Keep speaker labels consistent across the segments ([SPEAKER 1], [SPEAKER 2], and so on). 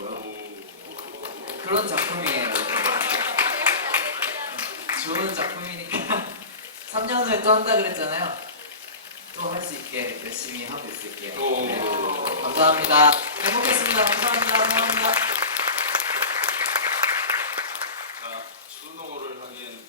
[SPEAKER 1] 하더라고요. 그런 작품이에요. 좋은 작품이니까 3년 후에 또 한다 그랬잖아요. 또 할 수 있게 열심히 하고 있을게요.
[SPEAKER 2] 오.
[SPEAKER 1] 네. 감사합니다. 행복했습니다. 감사합니다. 감사합니다.
[SPEAKER 2] 자, 수능호를 하기엔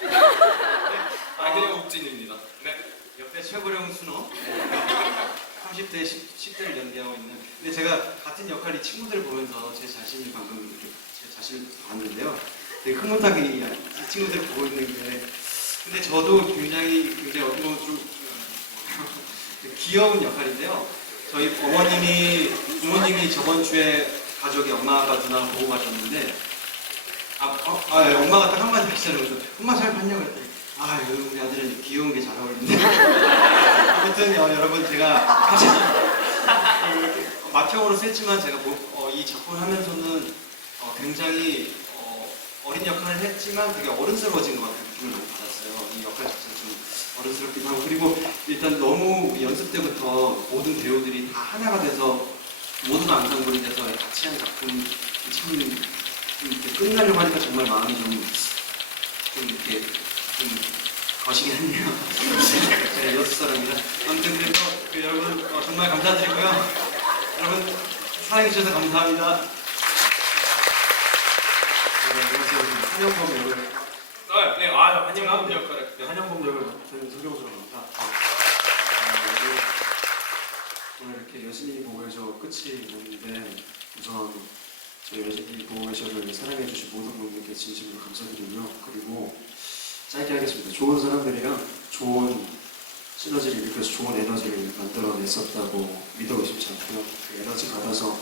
[SPEAKER 2] 아 그냥 옥진입니다. 네.
[SPEAKER 3] 옆에 최고령 순호 30대 10, 10 대를 연기하고 있는. 근데 제가 같은 역할이 친구들 보면서 제 자신이 방금 이렇게 제 자신을 봤는데요. 되게 흐뭇하게 이, 이 친구들 보고 있는 게 근데 저도 굉장히 굉장히 어떤 좀 음, 귀여운 역할인데요. 저희 어머님이 부모님이 저번 주에 가족이 엄마 아빠 누나 보고 가셨는데 아, 어, 아 예, 엄마가 딱 한마디 하시잖아요. 엄마 잘 봤냐고 했더니 아 우리 아들은 귀여운 게 잘 어울린다 아무튼 어, 여러분 제가 맏형으로 쓰지만 제가 뭐, 어, 이 작품을 하면서는 어, 굉장히 어, 린 역할을 했지만 되게 어른스러워진 것 같은 느낌을 많이 받았어요. 이 역할 자체가 좀 어른스럽기도 하고 그리고 일단 너무 연습 때부터 모든 배우들이 다 하나가 돼서 모두가 앙상블이 돼서 같이 한 작품 참 이렇게 끝나려고 하니까 정말 마음이 좀, 좀 이렇게 좀 거시긴 했네요. 제가 여섯 사람이라. 아무튼 그래서 그 여러분 어, 정말 감사드리고요. 여러분 사랑해주셔서 감사합니다.
[SPEAKER 4] 네. 한영범 역을
[SPEAKER 2] 아, 네, 아, 한영남 역할을.
[SPEAKER 4] 네, 한영범 역을 맡은. 아, 오늘, 이렇게 여신이 보고 계셔 끝이 났는데 우선 저희 여신이 보고 계셔를 사랑해주신 모든 분들께 진심으로 감사드리고요. 그리고 짧게 하겠습니다. 좋은 사람들이랑 좋은 시너지를 일으켜서 좋은 에너지를 만들어냈었다고 믿어 의심치 않고요. 그 에너지 받아서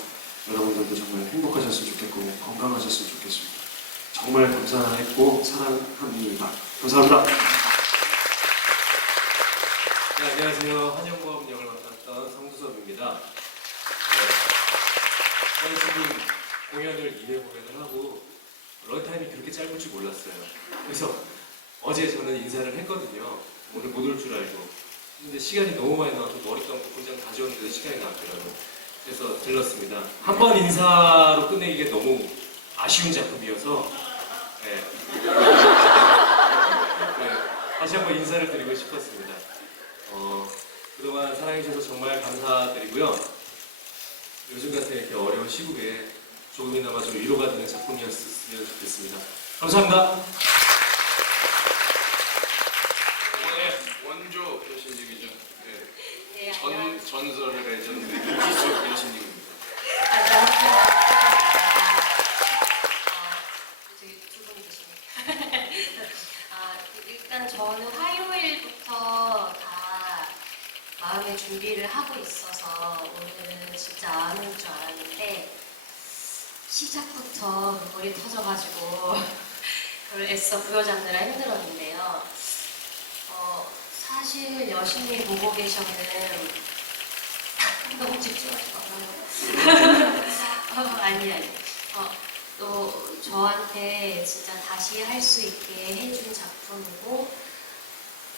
[SPEAKER 4] 여러분들도 정말 행복하셨으면 좋겠고 건강하셨으면 좋겠습니다. 정말 감사했고 사랑합니다. 감사합니다.
[SPEAKER 5] 네, 안녕하세요. 한영범 역을 맡았던 성두섭입니다. 네, 선생님 공연을 2회 공연을 하고 런타임이 그렇게 짧을 줄 몰랐어요. 그래서 어제 저는 인사를 했거든요. 오늘 못 올 줄 알고. 근데 시간이 너무 많이 나와서 머리 감고 분장 가져오는데도 시간이 남더라고요. 그래서 들렀습니다. 한 번 인사로 끝내기가 너무 아쉬운 작품이어서 네. 네, 다시 한번 인사를 드리고 싶었습니다. 어, 그동안 사랑해주셔서 정말 감사드리고요. 요즘 같은 이렇게 어려운 시국에 조금이나마 좀 위로가 되는 작품이었으면 좋겠습니다. 감사합니다.
[SPEAKER 2] 이번에 원조 여신님이죠. 네.
[SPEAKER 6] 네,
[SPEAKER 2] 전 전설의 레전드 이기수 여신님입니다.
[SPEAKER 6] 저기 두 분이 계시네. 아, 일단 저는 화요일부터 다 마음의 준비를 하고 있어서 오늘은 진짜 안 올 줄 알았는데 시작부터 머리 터져가지고 그걸 애써 부여잡느라 힘들었는데요. 어, 사실 여신이 보고 계셔는 너무 집중하지 말라고. 어, 아니 아니. 어, 또 저한테 진짜 다시 할 수 있게 해준 작품이고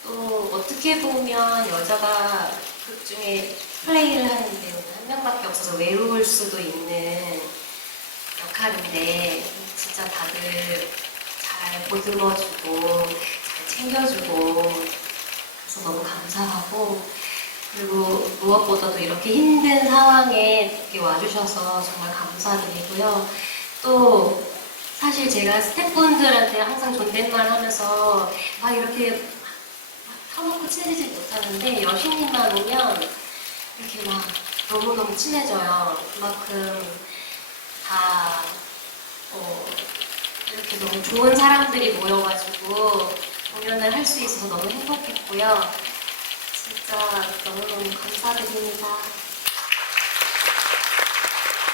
[SPEAKER 6] 또 어떻게 보면 여자가 극 중에 플레이를 하는 배우는 한 명밖에 없어서 외로울 수도 있는 역할인데 진짜 다들 잘 보듬어주고 잘 챙겨주고 그래서 너무 감사하고 그리고 무엇보다도 이렇게 힘든 상황에 와주셔서 정말 감사드리고요. 또 사실 제가 스태프분들한테 항상 존댓말 하면서 막 이렇게 막 터놓고 친해지지 못하는데 여신님만 오면 이렇게 막 너무너무 친해져요. 그만큼 다 어, 이렇게 너무 좋은 사람들이 모여가지고 공연을 할 수 있어서 너무 행복했고요. 진짜 너무너무 감사드립니다.